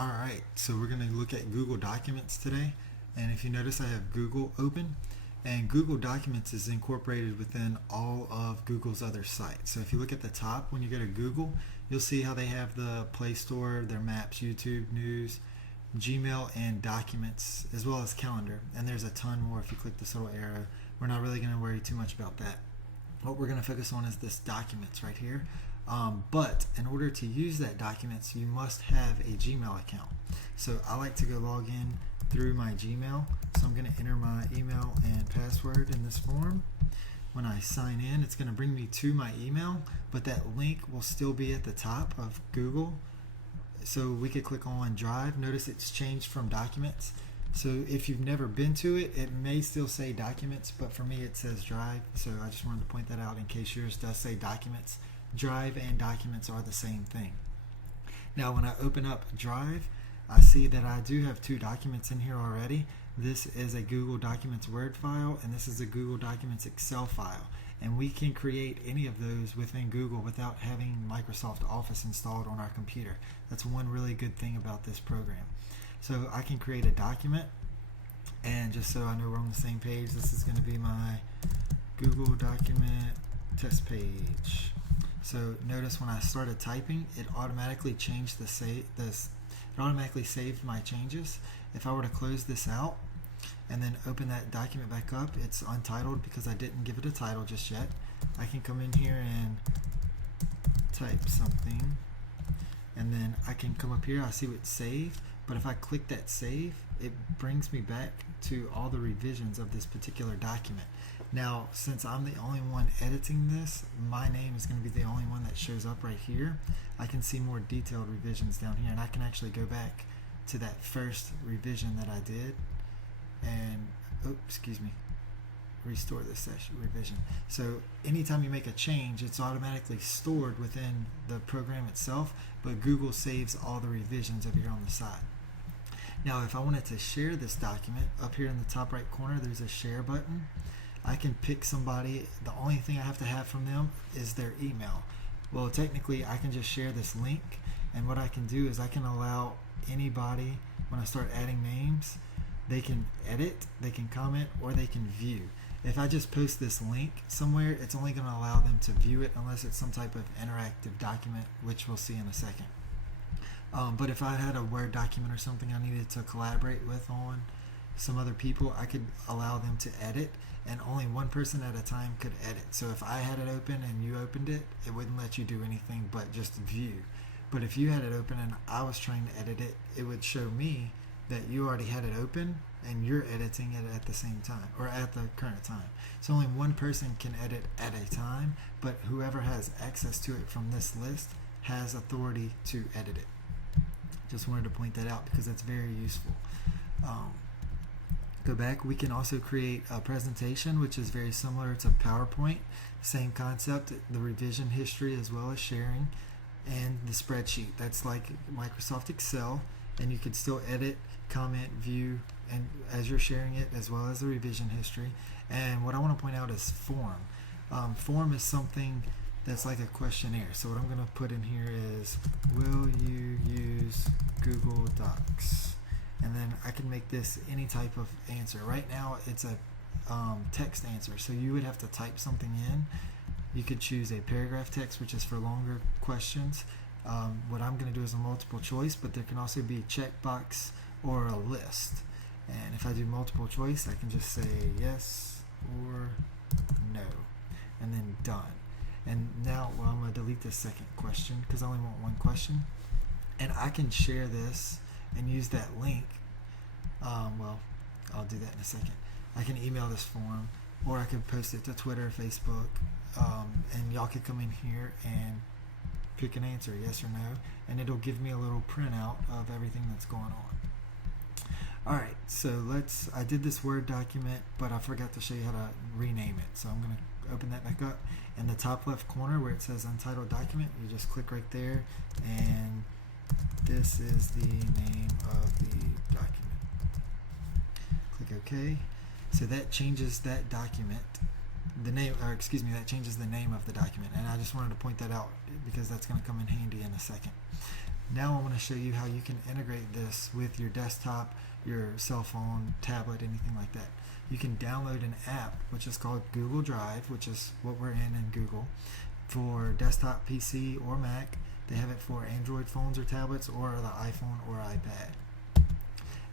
Alright, so we're going to look at Google Documents today. And if you notice, I have Google open. And Google Documents is incorporated within all of Google's other sites. So if you look at the top, when you go to Google, you'll see how they have the Play Store, their Maps, YouTube, News, Gmail, and Documents, as well as Calendar. And there's a ton more if you click this little arrow. We're not really going to worry too much about that. What we're going to focus on is this Documents right here. But in order to use that Documents, you must have a Gmail account. So I like to go log in through my Gmail. So I'm going to enter my email and password in this form. When I sign in, it's going to bring me to my email, but that link will still be at the top of Google. So we could click on Drive. Notice it's changed from Documents. So if you've never been to it, it may still say Documents, but for me it says Drive. So I just wanted to point that out in case yours does say Documents. Drive and Documents are the same thing. Now when I open up Drive, I see that I do have two documents in here already. This is a Google Documents Word file, and this is a Google Documents Excel file. And we can create any of those within Google without having Microsoft Office installed on our computer. That's one really good thing about this program. So I can create a document, and just so I know we're on the same page, this is going to be my Google document test page. So notice when I started typing, it automatically changed it automatically saved my changes. If I were to close this out and then open that document back up, it's untitled because I didn't give it a title just yet. I can come in here and type something, and then I can come up here. I see what's saved, but if I click that save, it brings me back to all the revisions of this particular document. Now, since I'm the only one editing this, my name is going to be the only one that shows up right here. I can see more detailed revisions down here, and I can actually go back to that first revision that I did and, restore this session revision. So anytime you make a change, it's automatically stored within the program itself, but Google saves all the revisions over here on the side. Now, if I wanted to share this document, up here in the top right corner, there's a share button. I can pick somebody. The only thing I have to have from them is their email. Well, technically, I can just share this link, and what I can do is I can allow anybody, when I start adding names, they can edit, they can comment, or they can view. If I just post this link somewhere, it's only going to allow them to view it unless it's some type of interactive document, which we'll see in a second. But if I had a Word document or something I needed to collaborate with on some other people, I could allow them to edit, and only one person at a time could edit. So if I had it open and you opened it, it wouldn't let you do anything but just view. But if you had it open and I was trying to edit it, it would show me that you already had it open and you're editing it at the same time, or at the current time. So only one person can edit at a time, but whoever has access to it from this list has authority to edit it. Just wanted to point that out because that's very useful. Go back, we can also create a presentation, which is very similar to PowerPoint. Same concept, the revision history as well as sharing, and the spreadsheet. That's like Microsoft Excel, and you could still edit, comment, view, and as you're sharing it, as well as the revision history. And what I want to point out is form. Form is something that's like a questionnaire. So what I'm going to put in here is, will you use Google Docs? And then I can make this any type of answer. Right now it's a text answer, so you would have to type something in. You could choose a paragraph text, which is for longer questions. What I'm going to do is a multiple choice, but there can also be a checkbox or a list. And if I do multiple choice, I can just say yes or no, and then done. And now, I'm going to delete this second question because I only want one question. And I can share this and use that link. I'll do that in a second. I can email this form, or I could post it to Twitter, Facebook, and y'all could come in here and pick an answer, yes or no, and it'll give me a little printout of everything that's going on. Alright, so I did this Word document, but I forgot to show you how to rename it. So I'm going to open that back up. In the top left corner where it says Untitled Document, you just click right there, and this is the name of the document. Click OK. So that changes that document. That changes the name of the document. And I just wanted to point that out because that's going to come in handy in a second. Now I want to show you how you can integrate this with your desktop, your cell phone, tablet, anything like that. You can download an app which is called Google Drive, which is what we're in Google, for desktop, PC, or Mac. They have it for Android phones or tablets, or the iPhone or iPad.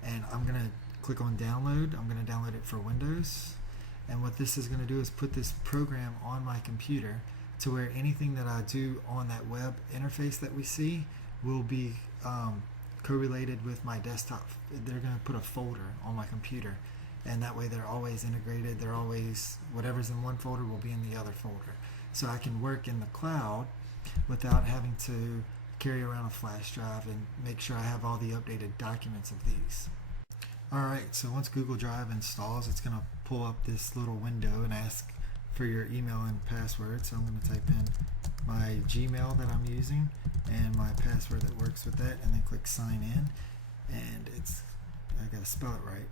And I'm going to click on download. I'm going to download it for Windows. And what this is going to do is put this program on my computer to where anything that I do on that web interface that we see will be correlated with my desktop. They're going to put a folder on my computer, and that way they're always integrated. They're always, whatever's in one folder will be in the other folder. So I can work in the cloud without having to carry around a flash drive and make sure I have all the updated documents of these. Alright, so once Google Drive installs, it's going to pull up this little window and ask for your email and password. So I'm going to type in my Gmail that I'm using and my password that works with that, and then click sign in. And I got to spell it right.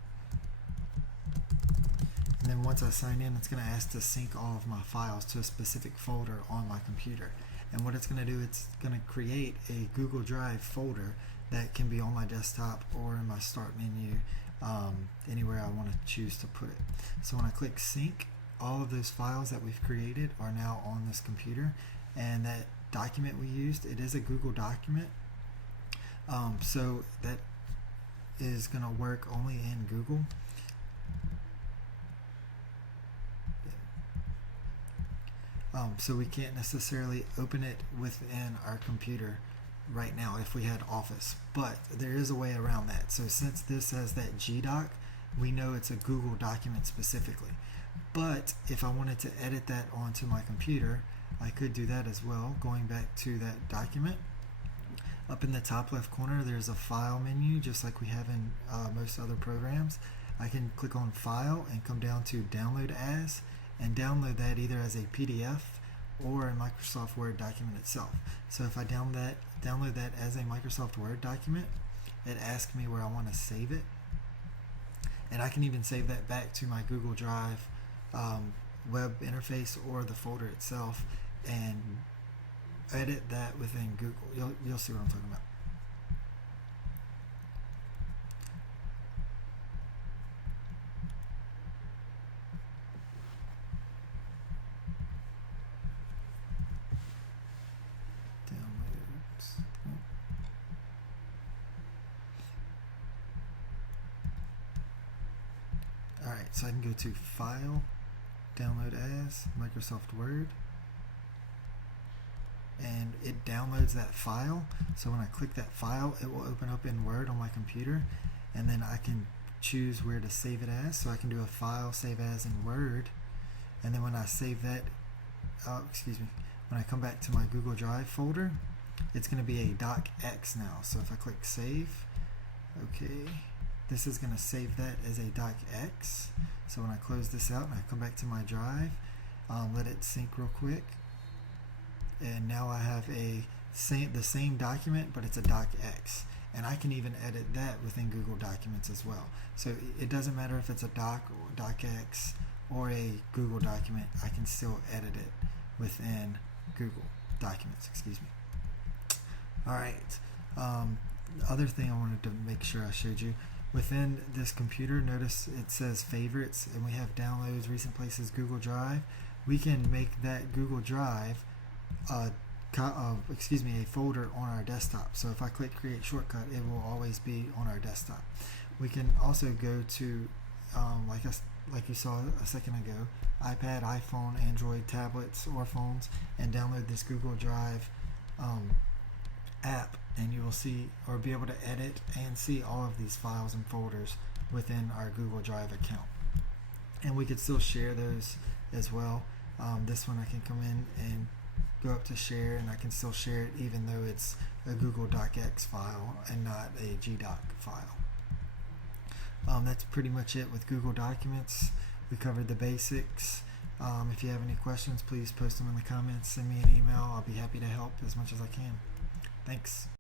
And then once I sign in, it's going to ask to sync all of my files to a specific folder on my computer. And what it's going to do, it's going to create a Google Drive folder that can be on my desktop or in my start menu, anywhere I want to choose to put it. So when I click sync, all of those files that we've created are now on this computer. And that document we used, it is a Google document. So that is going to work only in Google. So we can't necessarily open it within our computer right now if we had Office, but there is a way around that. So since this has that GDoc, we know it's a Google document specifically. But if I wanted to edit that onto my computer, I could do that as well. Going back to that document, up in the top left corner there's a file menu, just like we have in most other programs. I can click on file and come down to download as, and download that either as a PDF or a Microsoft Word document itself. So if I download that as a Microsoft Word document, it asks me where I want to save it. And I can even save that back to my Google Drive web interface or the folder itself and edit that within Google. You'll see what I'm talking about. Alright, so I can go to File, Download As, Microsoft Word, and it downloads that file. So when I click that file, it will open up in Word on my computer, and then I can choose where to save it as. So I can do a File, Save As in Word, and then when I save that, when I come back to my Google Drive folder, it's going to be a docx now. So if I click Save, okay, this is going to save that as a docx. So when I close this out and I come back to my drive, let it sync real quick, and now I have the same document, but it's a docx, and I can even edit that within Google Documents as well. So it doesn't matter if it's a doc or docx or a Google document, I can still edit it within Google Documents. Alright, the other thing I wanted to make sure I showed you, within this computer, notice it says favorites, and we have downloads, recent places, Google Drive. We can make that Google Drive a folder on our desktop. So if I click create shortcut, it will always be on our desktop. We can also go to like you saw a second ago, iPad, iPhone, Android, tablets, or phones, and download this Google Drive app, and you will see or be able to edit and see all of these files and folders within our Google Drive account. And we could still share those as well. This one I can come in and go up to share, and I can still share it even though it's a Google docx file and not a GDoc file. That's pretty much it with Google Documents. We covered the basics. If you have any questions, please post them in the comments, send me an email. I'll be happy to help as much as I can. Thanks.